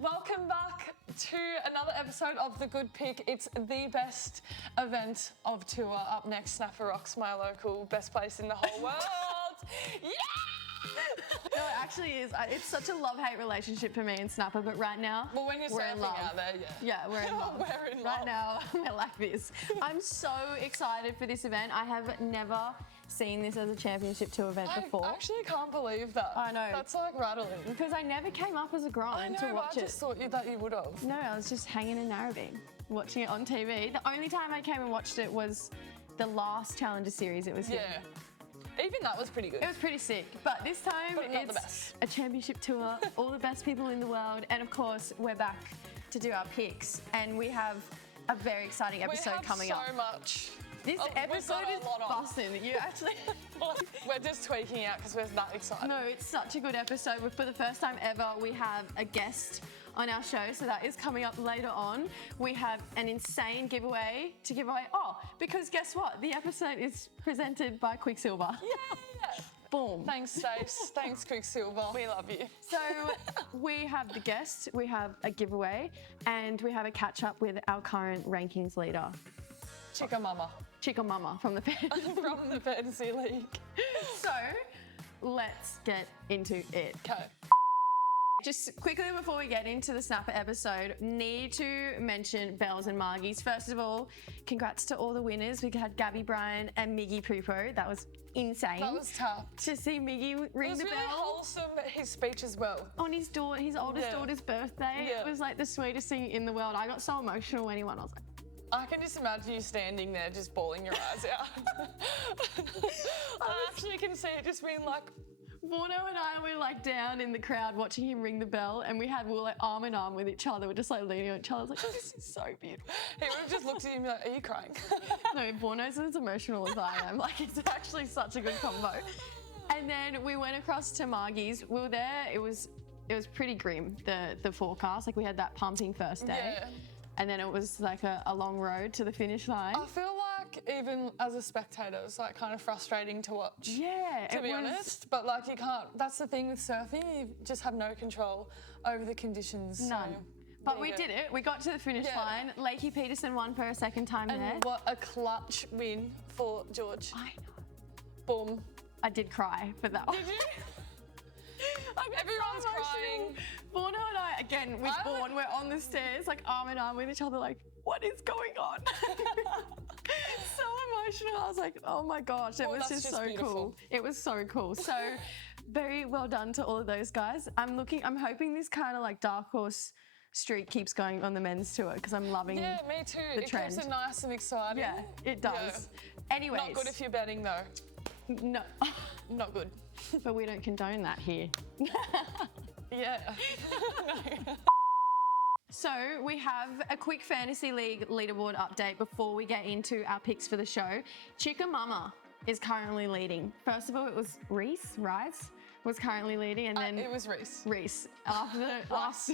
Welcome back to another episode of The Good Pick. It's the best event of tour. Up next, Snapper Rocks, my local best place in the whole world. Yeah! No, it actually is. It's such a love-hate relationship for me and Snapper, but right now, Well, when you're we're in surfing love. out there, yeah. Yeah, we're in love. We're in Right love. now, we're like this. I'm so excited for this event. I have never seen this as a championship tour event before. I actually can't believe that. I know. That's like rattling. Because I never came up as a I grind know, to watch I just it. thought that you would have. No, I was just hanging in Narrabeen, watching it on TV. The only time I came and watched it was the last Challenger series it was in. Yeah. Even that was pretty good. It was pretty sick, but this time But not the it's best. a championship tour, all the best people in the world, and of course we're back to do our picks, and we have a very exciting episode coming up. We have so much. This we've got episode a is lot on. busting. You actually. We're just tweaking out because we're that excited. No, it's such a good episode. For the first time ever, we have a guest on our show, so that is coming up later on. We have an insane giveaway to give away. Oh, because guess what? The episode is presented by Quicksilver. Yeah. Boom. Thanks, Stace. Thanks, Quicksilver. We love you. So we have the guest, we have a giveaway, and we have a catch up with our current rankings leader, Chica Mama Chica Mama from the from the Fantasy League. So let's get into it. Okay. Just quickly before we get into the Snapper episode, need to mention Bells and Margies. First of all, congrats to all the winners. We had Gabby Bryan and Miggy Pupo. That was insane. That was tough. To see Miggy ring It was the really bell wholesome, his speech as well. on his oldest daughter's birthday. Yeah. It was like the sweetest thing in the world. I got so emotional when he won. I was like, I can just imagine you standing there just bawling your eyes out. I actually can see it just being like, Vorno and I were like down in the crowd watching him ring the bell, and we were like arm in arm with each other. We're just like leaning on each other. I was like, this is so beautiful. he would have just looked at you and be like, are you crying? No, Vorno's as emotional as I am. Like, it's actually such a good combo. And then we went across to Margie's. We were there. It was pretty grim, the forecast. Like, we had that pumping first day. Yeah. And then it was like a long road to the finish line. I feel like even as a spectator, it's like kind of frustrating to watch. Yeah, To be honest, but like you can't, that's the thing with surfing, you just have no control over the conditions. None. So, But there we you go. did it. We got to the finish Yeah. line. Lakey Peterson won for a second time there. And what a clutch win for George. I know. Boom. I did cry for that one. Did you? Everyone's Everyone's crying. Borno and I, again, with I would- Born, we're on the stairs, like arm in arm with each other, like, what is going on? So emotional. I was like, oh my gosh, it Oh, was that's just just so beautiful. cool. It was so cool. So very well done to all of those guys. I'm hoping this kind of like dark horse streak keeps going on the men's tour because I'm loving Yeah, me too. It trend. keeps it nice and exciting. Yeah, it does. Yeah. Anyways. Not good if you're betting though. No, Not good. but we don't condone that here. Yeah. So we have a quick Fantasy League leaderboard update before we get into our picks for the show. Chica Mama is currently leading. First of all, it was Rice was currently leading, and then It was Reese. Reese after. Rice.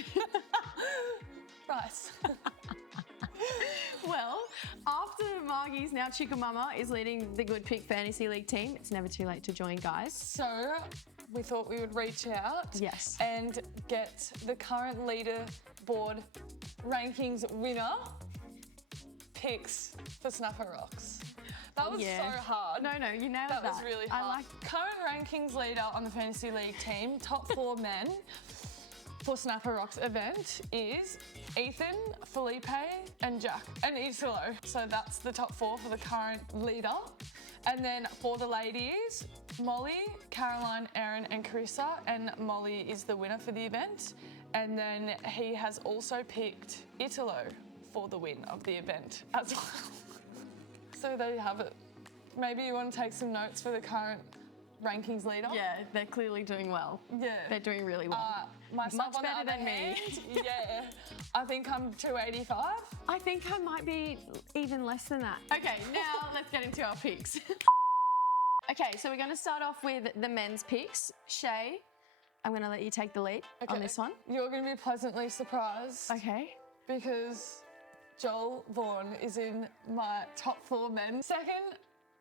Well, after Margie's, now Chica Mama is leading the Good Pick Fantasy League team. It's never too late to join, guys. So we thought we would reach out Yes. and get the current leaderboard rankings winner picks for Snapper Rocks. That was Yeah. so hard. No, you nailed that. That was really hard. I like. Current rankings leader on the Fantasy League team, top 4 men for Snapper Rocks event is Ethan, Felipe, and Jack, and Italo. So that's the top 4 for the current leader. And then for the ladies, Molly, Caroline, Erin, and Carissa, and Molly is the winner for the event. And then he has also picked Italo for the win of the event as well. So there you have it. Maybe you want to take some notes for the current rankings leader. Yeah, they're clearly doing well. Yeah. They're doing really well. Myself Much on the better other than me. hand, yeah, I think I'm 285. I think I might be even less than that. Okay, now let's get into our picks. Okay, so we're going to start off with the men's picks. Shay, I'm going to let you take the lead on this one. You're going to be pleasantly surprised Okay. because Joel Vaughan is in my top 4 men. Second,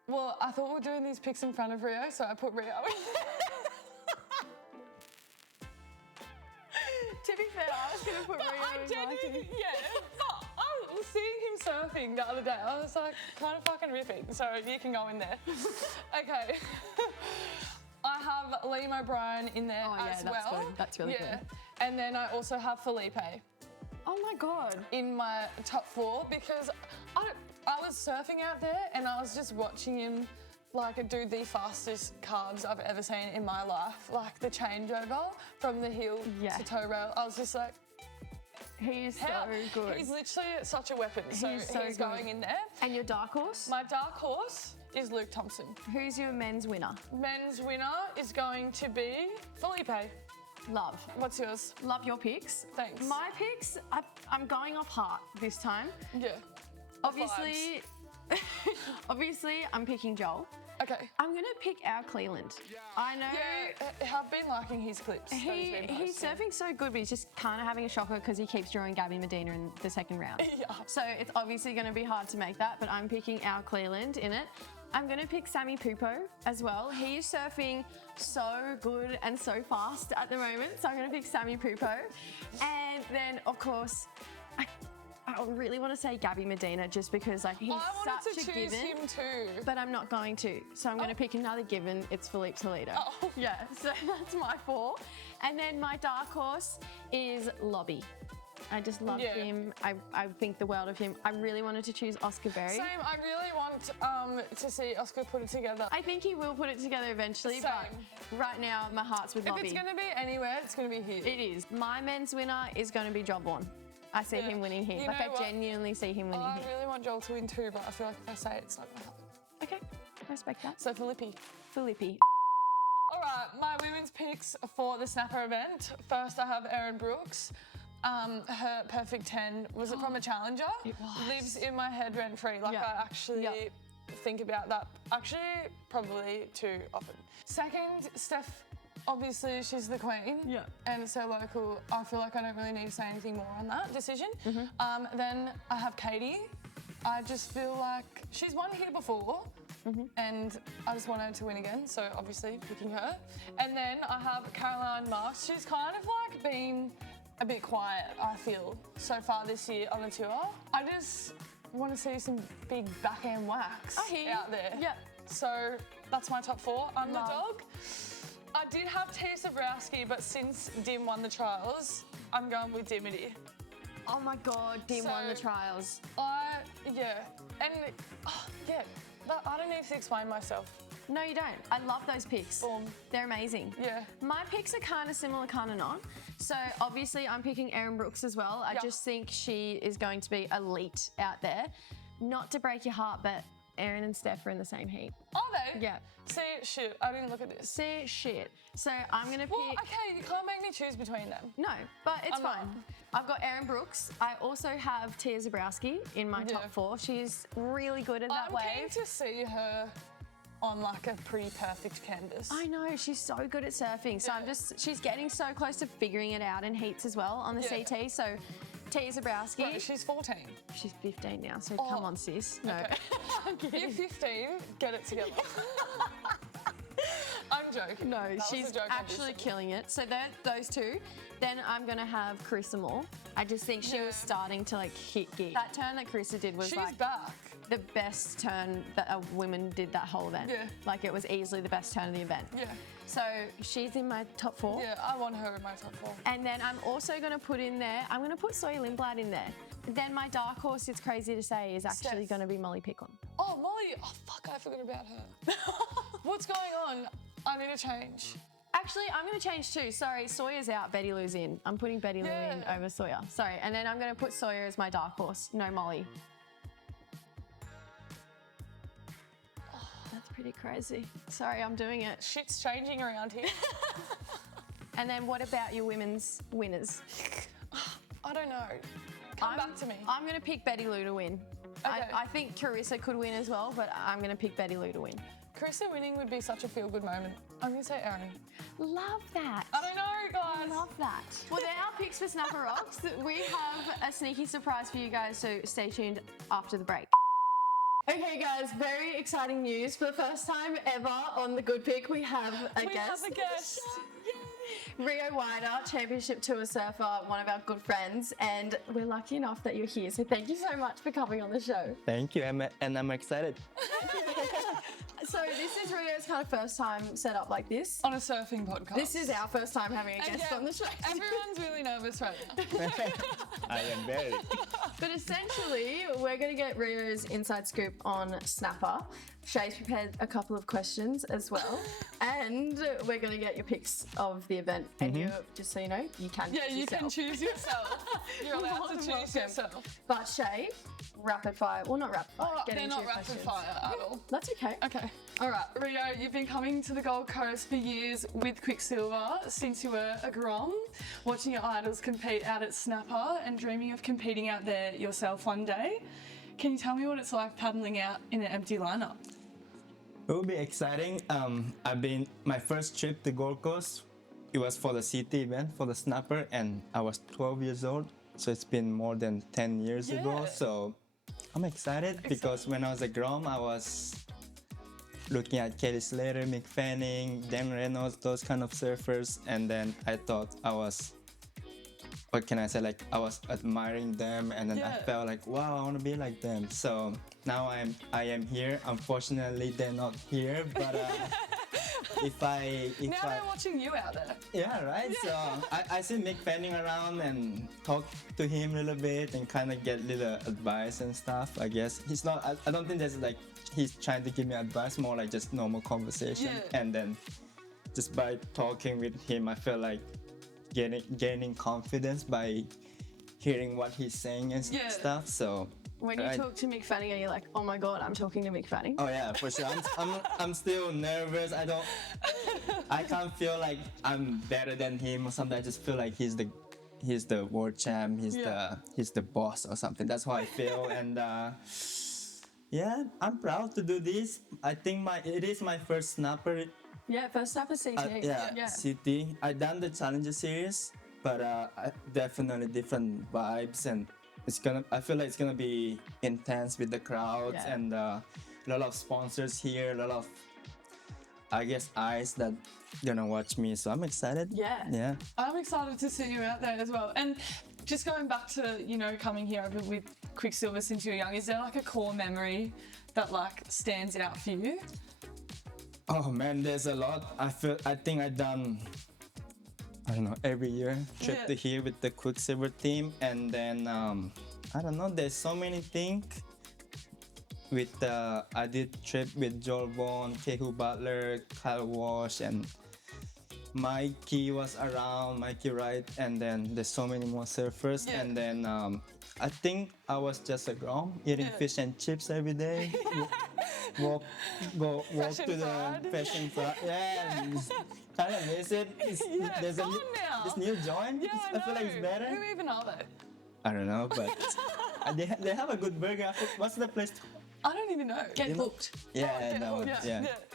well, I thought we were doing these picks in front of Rio, so I put Rio in. To be fair, I was going to put Rio I in genuinely, Waida. yeah. But I was seeing him surfing the other day. I was like, kind of fucking ripping. So you can go in there. Okay. I have Liam O'Brien in there as that's well. good. That's really good. And then I also have Felipe Oh my God. in my top 4 because I was surfing out there and I was just watching him like do the fastest carves I've ever seen in my life. Like the changeover from the heel to toe rail. I was just like, He is so good. he's literally such a weapon. So He's he's so going good. in there. And your dark horse? My dark horse is Luke Thompson. Who's your men's winner? Men's winner is going to be Felipe. Love. What's yours? Love your picks. Thanks. My picks, I'm going off heart this time. Yeah. Obviously, I'm picking Joel. Okay. I'm going to pick our Cleland. I know Yeah, I've been liking his clips. that he's posting. surfing so good, but he's just kind of having a shocker because he keeps drawing Gabby Medina in the second round. Yeah. So it's obviously going to be hard to make that, but I'm picking our Cleland in it. I'm going to pick Sammy Pupo as well. He is surfing so good and so fast at the moment, so I'm going to pick Sammy Pupo. And then, of course, I really want to say Gabby Medina just because like he's I wanted such to a choose given. him too. But I'm not going to. So I'm going to pick another given. It's Felipe Toledo. Oh. Yeah, so that's my 4. And then my dark horse is Lobby. I just love him. I think the world of him. I really wanted to choose Oscar Berry. Same. I really want to see Oscar put it together. I think he will put it together eventually, but right now my heart's with If Lobby. it's going to be anywhere, it's going to be here. It is. My men's winner is going to be Jobborn. I see him winning here. You Like know I what? genuinely see him winning I here. really want Joel to win too, but I feel like if I say it, it's not going to happen. Okay, I respect that. So Felipe. Felipe. All right, my women's picks for the Snapper event. First, I have Erin Brooks. Her perfect 10, was it from a challenger? It was. Lives in my head rent free. Like Yeah. I actually Yeah. think about that probably too often. Second, Steph, obviously she's the queen. Yeah. And so local, I feel like I don't really need to say anything more on that decision. Then I have Katie. I just feel like she's won here before. And I just want her to win again, so obviously picking her. And then I have Caroline Marks. She's kind of like been a bit quiet, I feel, so far this year on the tour. I just want to see some big backhand whacks out there. Yeah. So that's my top 4. Underdog. Love. I did have Tia Zabrowski, but since Dim won the trials, I'm going with Dimity. Oh my God, Dim won the So- trials. I don't need to explain myself. No, you don't. I love those picks. Boom. They're amazing. Yeah. My picks are kind of similar, kind of not. So obviously I'm picking Erin Brooks as well. I just think she is going to be elite out there. Not to break your heart, but Erin and Steph are in the same heat. Are they? Yeah. See, shit, I didn't look at this. See, shit. So I'm going to pick... Well, okay, you can't make me choose between them. No, but it's I'm not. fine. I've got Erin Brooks. I also have Tia Zabrowski in my top 4. She's really good at that I'm wave. keen to see her on like a pretty perfect canvas. I know, she's so good at surfing. So she's getting so close to figuring it out in heats as well on the CT. So Tia Zabrowski. Bro, she's 14. She's 15 now, so come on, sis. No. Okay. I'm kidding. You're 15, get it together. I'm joking. No, That was she's a joke, actually obviously. killing it. So those 2. Then I'm going to have Carissa Moore. I just think she was starting to like hit gig. That turn that Carissa did was She's like back. the best turn that a woman did that whole event. Yeah. Like it was easily the best turn of the event. Yeah. So she's in my top 4. Yeah, I want her in my top 4. And then I'm also going to put in there, I'm going to put Sawyer Lindblad in there. Then my dark horse, it's crazy to say, is actually Steph. going to be Molly Picon. Oh, Molly. Oh, fuck, I forgot about her. What's going on? I need to change. Actually, I'm going to change too. Sorry, Sawyer's out, Betty Lou's in. I'm putting Betty Lou in over Sawyer. Sorry, and then I'm going to put Sawyer as my dark horse. No Molly. Oh, that's pretty crazy. Sorry, I'm doing it. Shit's changing around here. And then what about your women's winners? I don't know. Come back to me. I'm going to pick Betty Lou to win. Okay. I think Carissa could win as well, but I'm going to pick Betty Lou to win. Carissa winning would be such a feel-good moment. I'm going to say Erin. Love that. I don't know, guys. Love that. Well, they're our picks for Snapper Rocks. We have a sneaky surprise for you guys, so stay tuned after the break. Okay, guys, very exciting news. For the first time ever on The Good Pick, we have a guest. We have a guest. Rio Waida, Championship Tour surfer, one of our good friends, and we're lucky enough that you're here. So thank you so much for coming on the show. Thank you, and I'm excited. So this is Rio's kind of first time set up like this. On a surfing podcast. This is our first time having a And guest yeah, on the show. Everyone's really nervous right now. I am very. But essentially, we're going to get Rio's inside scoop on Snapper. Shay's prepared a couple of questions as well. And we're going to get your picks of the event. And you, just so you know, you can Yeah, choose you can yourself. choose yourself. You're allowed to choose welcome. yourself. But Shay, rapid fire. Well, not rapid fire. Oh, get they're into not your rapid questions. fire at all. That's okay. Okay. All right, Rio, you've been coming to the Gold Coast for years with Quicksilver since you were a Grom, watching your idols compete out at Snapper and dreaming of competing out there yourself one day. Can you tell me what it's like paddling out in an empty lineup? It will be exciting. My first trip to Gold Coast, it was for the CT event, for the Snapper, and I was 12 years old. So it's been more than 10 years ago. So I'm excited because when I was a Grom, I was looking at Kelly Slater, Mick Fanning, Dan Reynolds, those kind of surfers. And then I thought I was, what can I say, like I was admiring them, and then I felt like, wow, I want to be like them. So now I am here. Unfortunately, they're not here, but Now they're watching you out there. yeah, right. So I see Mick Fanning around and talk to him a little bit and kind of get little advice and stuff. I guess he's not. I don't think there's like he's trying to give me advice. More like just normal conversation. Yeah. And then just by talking with him, I feel like gaining confidence by hearing what he's saying and stuff. So When you talk to Mick Fanning, are you like, oh my God, I'm talking to Mick Fanning? oh yeah, for sure. I'm still nervous. I can't feel like I'm better than him or something. I just feel like he's the world champ. He's the boss or something. That's how I feel. And yeah, I'm proud to do this. I think it is my first Snapper. Yeah, first Snapper CT. CT. I done the Challenger series, but definitely different vibes, and I feel like it's gonna be intense with the crowds and a lot of sponsors here, a lot of, I guess, eyes that gonna watch me. So I'm excited. Yeah. I'm excited to see you out there as well. And just going back to, coming here with Quicksilver since you were young, is there like a core memory that like stands out for you? Oh man, there's a lot. I think I done, I don't know, every year trip to here with the Quicksilver team, and then I don't know, there's so many things. I did trip with Joel Vaughn, Kehu Butler, Kyle Walsh, and Mikey was around, Mikey Wright, and then there's so many more surfers. And then I think I was just a Grom, eating fish and chips every day. walk to the fashion fried. Yeah, kind of miss it. There's this new joint. I feel like it's better. Who even are they? I don't know, but they have a good burger. What's the place? I don't even know. Get hooked. Yeah,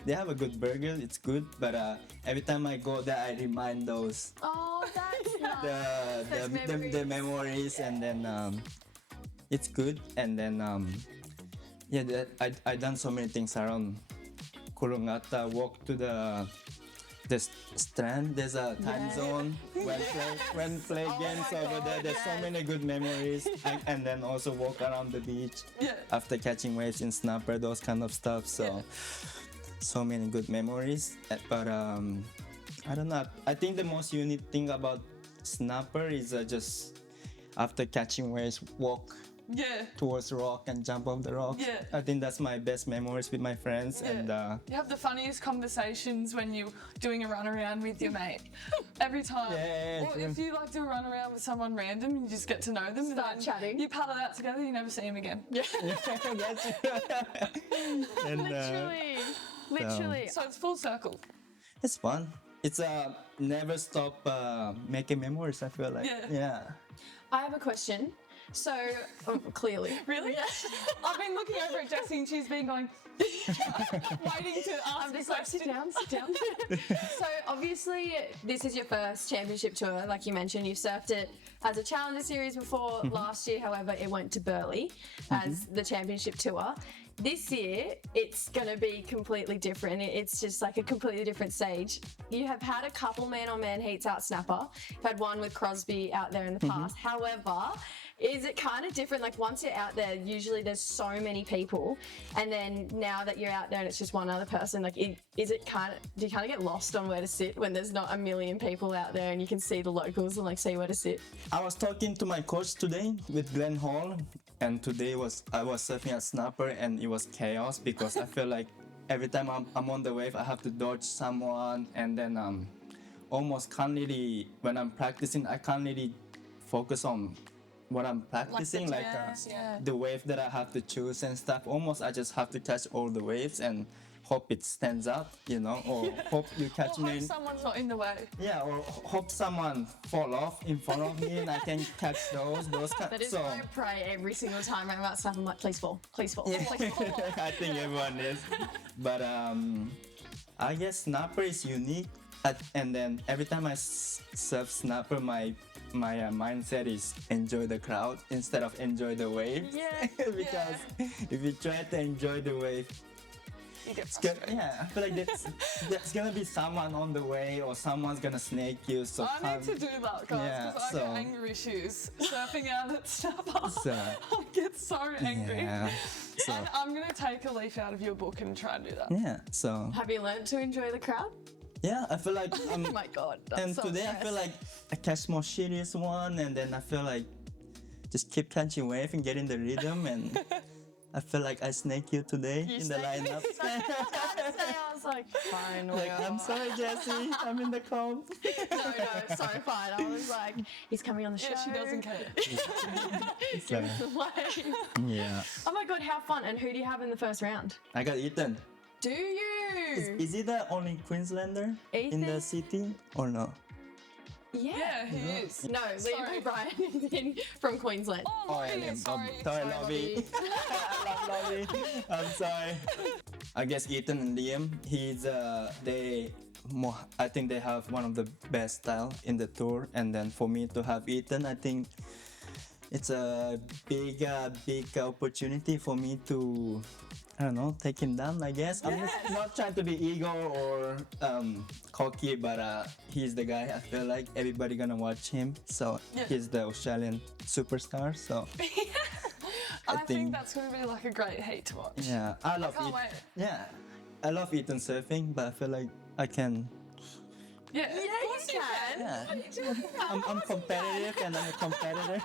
they have a good burger. It's good, but every time I go there, I remind those Oh, that's nice. the memories, and then it's good. And then I done so many things around Kurungata. Walk to the strand. There's a time zone when play games over there. There's so many good memories. And then also walk around the beach after catching waves in Snapper, those kind of stuff. So many good memories. But I don't know. I think the most unique thing about Snapper is just after catching waves, walk towards the rock and jump off the rock. I think that's my best memories with my friends. And you have the funniest conversations when you're doing a run around with your mate. Every time. Or if you like do a run around with someone random, you just get to know them. Start chatting. You paddle out together, you never see them again. That's and, Literally. So it's full circle. it's fun. It's never stop making memories, I feel like. I have a question. So, clearly. Really? I've been looking over at Jessie and she's been going, waiting to ask I'm me just like, sit questions. down, sit down. So obviously this is your first championship tour, like you mentioned. You've surfed it as a Challenger Series before. Last year, however, it went to Burleigh as the championship tour. This year, it's going to be completely different. It's just like a completely different stage. You have had a couple man-on-man heats out Snapper. You've had one with Crosby out there in the past. However, is it kind of different? Like once you're out there, usually there's so many people, and then now that you're out there and it's just one other person, like is it kind of, do you kind of get lost on where to sit when there's not a million people out there and you can see the locals and like see where to sit? I was talking to my coach today with Glenn Hall, and today I was surfing at Snapper, and it was chaos because I feel like every time I'm on the wave, I have to dodge someone, and then almost can't really, when I'm practicing, I can't really focus on what I'm practicing, like the wave that I have to choose and stuff. Almost I just have to catch all the waves and hope it stands up, you know, or hope you catch Or me. hope someone's not in the way. Yeah, or hope someone fall off in front of me and I can catch those That is what I pray every single time I'm out Snapper. I'm like, please fall, please fall, Yeah. please fall. I think everyone is. But I guess Snapper is unique. And then every time I surf Snapper, my mindset is enjoy the crowd instead of enjoy the wave. Yeah. Because if you try to enjoy the wave, You get it's gonna, frustrated. yeah, I feel like there's gonna be someone on the way or someone's gonna snake you. So I need to do that, guys, Yeah, because I so- get angry shoes surfing out at Snapper. So- I get so angry. yeah, so And I'm going to take a leaf out of your book and try and do that. yeah, so Have you learned to enjoy the crowd? yeah, I feel like Oh my God. That's and so today I feel like I catch more serious one, and then I feel like just keep catching wave and getting the rhythm, and I feel like I snake you today in the snaked me. lineup. I was like, fine, Like, well. I'm sorry, Jessie, I'm in the comp. No, so fine. I was like, he's coming on the show. Yeah, she doesn't care. So, Like, yeah, oh my God, how fun. And who do you have in the first round? I got Ethan. Do you? Is he the only Queenslander in the Ethan? city or no? Yeah, he is. No, Sorry. Liam O'Brien is in from Queensland. Oh, Oh, Lottie, yeah, sorry. sorry, Lobby. I love Lobby. I'm sorry. I guess Ethan and Liam, I think they have one of the best style in the tour, and then for me to have Ethan, I think it's a big opportunity for me to, I don't know, take him down, I guess. I'm just not trying to be ego or cocky, but he's the guy. I feel like everybody gonna watch him. So he's the Australian superstar. So I think that's going to be like a great heat to watch. yeah, I love can't it. wait. Yeah, I love Ethan surfing, but I feel like I can. Yeah, Yeah, of course you can. Yeah, I'm competitive and I'm a competitor.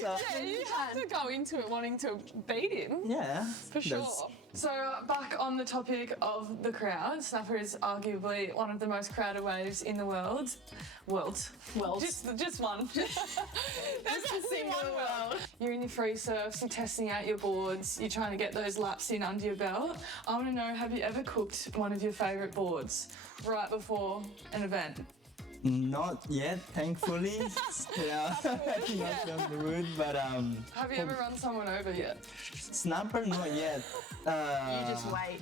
So Yeah, you have to go into it wanting to beat him. yeah, For sure. So back on the topic of the crowd, Snapper is arguably one of the most crowded waves in the world. Worlds. Just one. There's a single one world. You're in your free surfs, you're testing out your boards, you're trying to get those laps in under your belt. I want to know, have you ever cooked one of your favourite boards right before an event? Not yet, thankfully. Yeah, not from the wood, but Have you ever run someone over yet? Snapper, not yet. You just wait.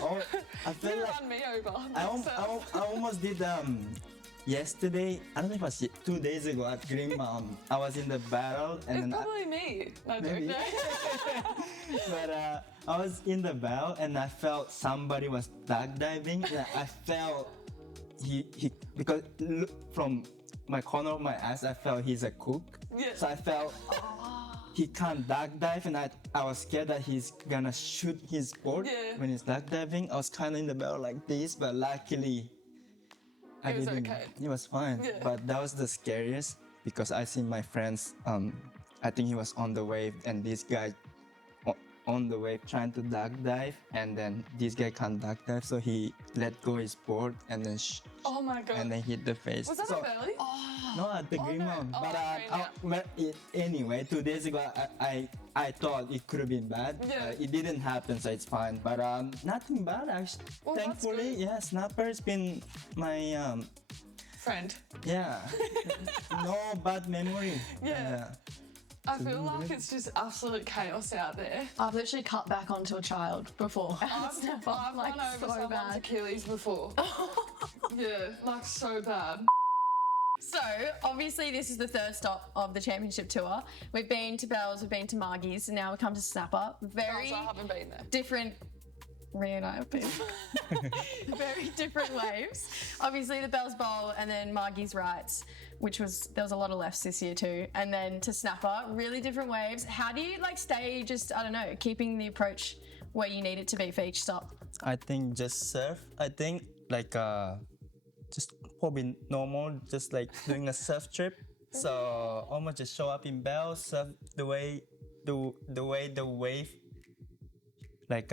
Oh, I feel You like run me over. I almost did yesterday. I don't know if it was 2 days ago at Green Mountain. I was in the battle and It's then probably me. No, Maybe. no. but I was in the battle and I felt somebody was duck diving. And I felt he because look from my corner of my eyes, I felt he's a cook. Yeah. So I felt he can't duck dive, and I was scared that he's gonna shoot his board Yeah. when he's duck diving. I was kind of in the battle like this, but luckily I It was didn't. okay. It was fine. Yeah. But that was the scariest because I see my friends. I think he was on the wave, and this guy on the wave trying to duck dive, and then this guy can't duck dive, so he let go his board and then Oh my god. and then hit the face. Was that so, a belly? no, at the Green no. Mountain. Oh, But okay, anyway, 2 days ago, I thought it could have been bad. Yeah. It didn't happen, so it's fine. But nothing bad, actually. Well, that's Thankfully, good. yeah, Snapper's been my friend. Yeah. No bad memory. Yeah. I feel like it's just absolute chaos out there. I've literally cut back onto a child before. I've like, run over so someone's bad. Achilles before. Yeah, like so bad. So, obviously, this is the third stop of the championship tour. We've been to Bells, we've been to Margie's, and now we come to Snapper. Very I haven't been there. different. Rio and I have been. Very different waves. Obviously, the Bells Bowl and then Margie's Rights, there was a lot of lefts this year too. And then to Snapper, really different waves. How do you like stay just, I don't know, keeping the approach where you need it to be for each stop? I think just surf. I think like just probably normal, just like doing a surf trip. So almost just show up in Bell, surf the way the wave like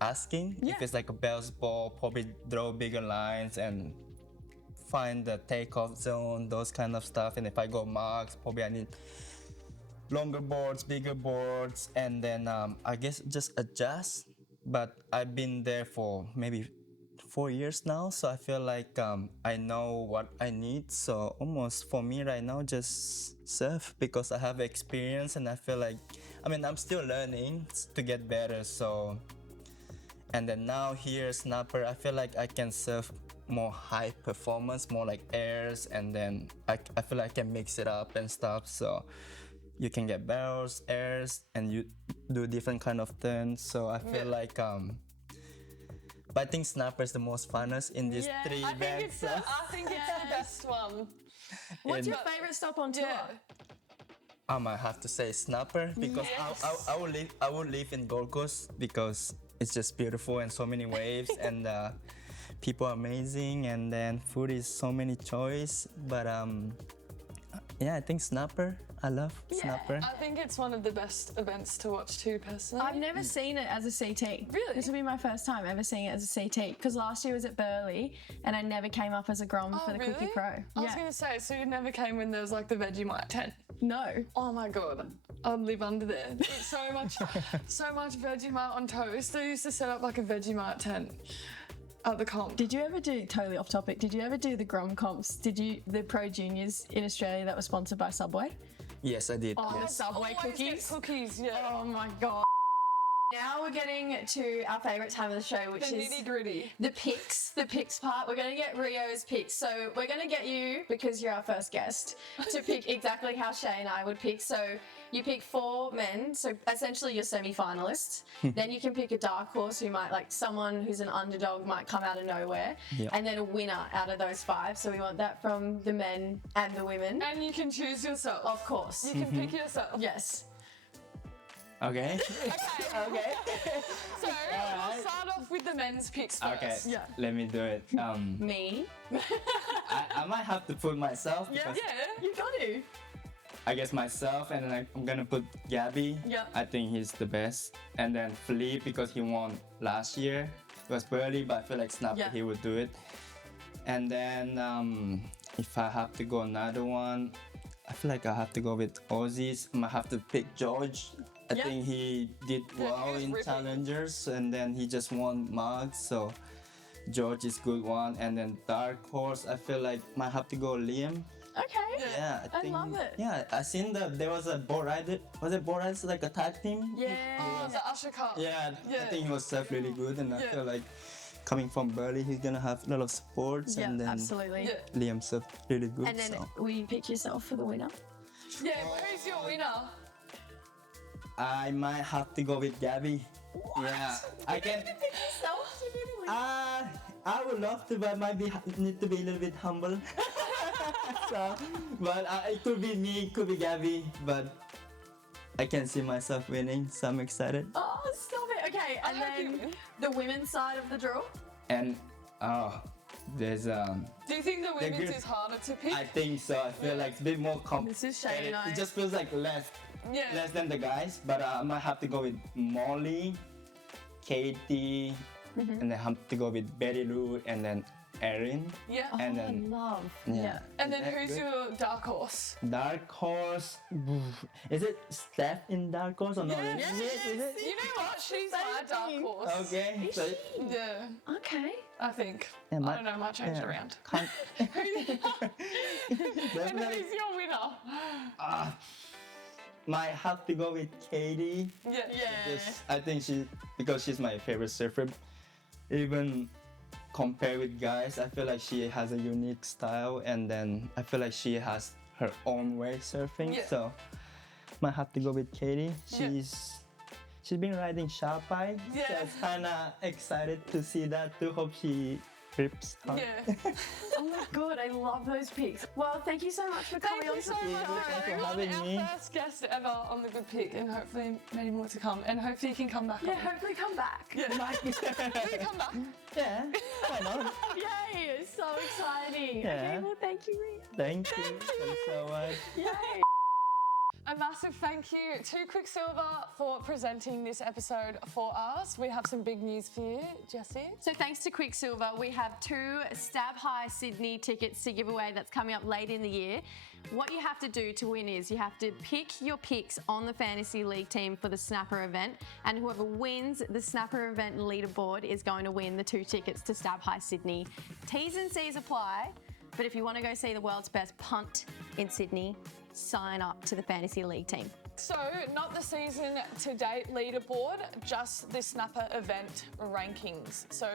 asking. Yeah. If it's like a Bell's ball, probably draw bigger lines and find the takeoff zone, those kind of stuff. And if I go marks, probably I need longer boards, bigger boards, and then I guess just adjust. But I've been there for maybe 4 years now, so I feel like I know what I need. So almost for me right now, just surf because I have experience, and I feel like, I mean, I'm still learning to get better. So, and then now here, Snapper, I feel like I can surf more high performance, more like airs, and then I feel like I can mix it up and stuff. So you can get barrels, airs, and you do different kind of turns. So I feel like but I think Snapper is the most funnest in these three I think events. I think it's the best one. What's your favourite stop on tour? I might have to say Snapper because I will live in Gold Coast because it's just beautiful and so many waves and people are amazing, and then food is so many choice. But yeah, I think Snapper. I love Snapper. I think it's one of the best events to watch too, personally. I've never seen it as a CT. Really? This will be my first time ever seeing it as a CT because last year was at Burleigh and I never came up as a Grom for the Cookie Pro. I was going to say, so you never came when there was like the Vegemite tent? No. Oh my god, I'd live under there. It's so much Vegemite on toast. They used to set up like a Vegemite tent at the comp. Did you ever do, totally off topic, did you ever do the Grom comps? The Pro Juniors in Australia that was sponsored by Subway? Yes, I did. Oh, Yes. Subway Always get cookies. cookies, yeah. Oh my god. Now we're getting to our favourite time of the show, which The is nitty gritty. the picks part. We're going to get Rio's picks. So we're going to get you, because you're our first guest, to pick exactly how Shay and I would pick. So you pick 4 men, so essentially you're semi-finalists. Then you can pick a dark horse who might, like someone who's an underdog might come out of nowhere. Yeah. And then a winner out of those 5. So we want that from the men and the women. And you can choose yourself. Of course. You can pick yourself. Yes. Okay. Okay. So we'll start off with the men's picks first. Okay. Yeah. Let me do it. Me. I might have to put myself because Yeah. You got to. I guess myself, and then I'm gonna put Gabby. Yeah. I think he's the best. And then Philippe because he won last year. It was Burleigh, but I feel like Snapper he would do it. And then if I have to go another one, I feel like I have to go with Aussies. I might have to pick George. I think he did well he in was ripping. challengers, and then he just won mugs. So George is good one. And then dark horse, I feel like might have to go Liam. Okay. Yeah, I love it. Yeah, I seen there was a boat rider. Was it boat riders like a tag team? Oh, the Usher Cup. Yeah, I Yeah. think he was surf really good, and I Yeah. feel like coming from Burleigh, he's gonna have a lot of sports, Yeah, and then absolutely. Yeah. Liam surf really good. And then so will you pick yourself for the winner? Yeah, who's your winner? I might have to go with Gabby. Yeah, I can. Pick yourself. I would love to, but might need to be a little bit humble. So, but it could be me, it could be Gabby, but I can see myself winning, so I'm excited. Oh, stop it. Okay, and hope you then win. the women's side of the draw. And there's Do you think the women's good. is harder to pick? I think so. I feel like it's a bit more This is Shay and I. It just feels like less Yeah. than the guys, but I might have to go with Molly, Katie, and then have to go with Betty Lou, and then Erin. Yeah. And I then love. yeah. And then Is that who's good? your dark horse? Dark horse? Is it Steph in dark horse or not? Yes. Is it? You know what? She's my dark horse. Okay. So Yeah, Okay. I think. Yeah, I don't know, might change it around. Can't, And definitely. who's your winner? Might have to go with Katie. Yeah. Just, I think because she's my favorite surfer. Even compared with guys, I feel like she has a unique style, and then I feel like she has her own way surfing. Yeah. So might have to go with Katie. Yeah. She's been riding Stab High. Yeah. So it's kinda excited to see that too. Hope she rips hard. Yeah. Oh my god, I love those pics. Well, thank you so much for Thank coming you on. so you. much. Thanks for You're having our me. first guest ever on the Good Pick, and hopefully many more to come. And hopefully you can come back. Yeah, on. hopefully come back. Yeah. Hopefully come back. Yeah, why not? Yay, it's so exciting. Yeah. Okay, well, thank you, Ria. Thank you. Thanks so much. Yay. A massive thank you to Quicksilver for presenting this episode for us. We have some big news for you, Jessie. So thanks to Quicksilver, we have 2 Stab High Sydney tickets to give away that's coming up late in the year. What you have to do to win is you have to pick your picks on the Fantasy League team for the Snapper event, and whoever wins the Snapper event leaderboard is going to win the 2 tickets to Stab High Sydney. T's and C's apply, but if you want to go see the world's best punt in Sydney, sign up to the Fantasy League team. So, not the season to date leaderboard, just the Snapper event rankings. So,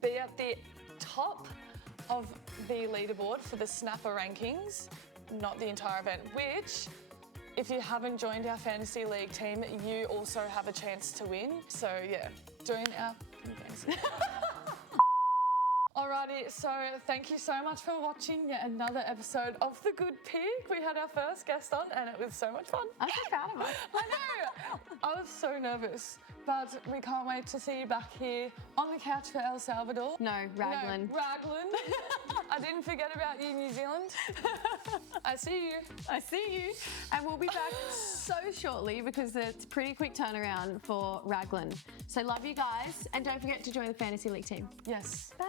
be at the top of the leaderboard for the Snapper rankings, not the entire event, which, if you haven't joined our Fantasy League team, you also have a chance to win. So, yeah, join our fantasy. Alrighty, so thank you so much for watching yet another episode of The Good Pig. We had our first guest on and it was so much fun. I'm so proud of us. I know, I was so nervous, but we can't wait to see you back here on the couch for El Salvador. No, Raglan. No, Raglan. I didn't forget about you, New Zealand. I see you. I see you. And we'll be back so shortly because it's a pretty quick turnaround for Raglan. So love you guys, and don't forget to join the Fantasy League team. Yes. Bye.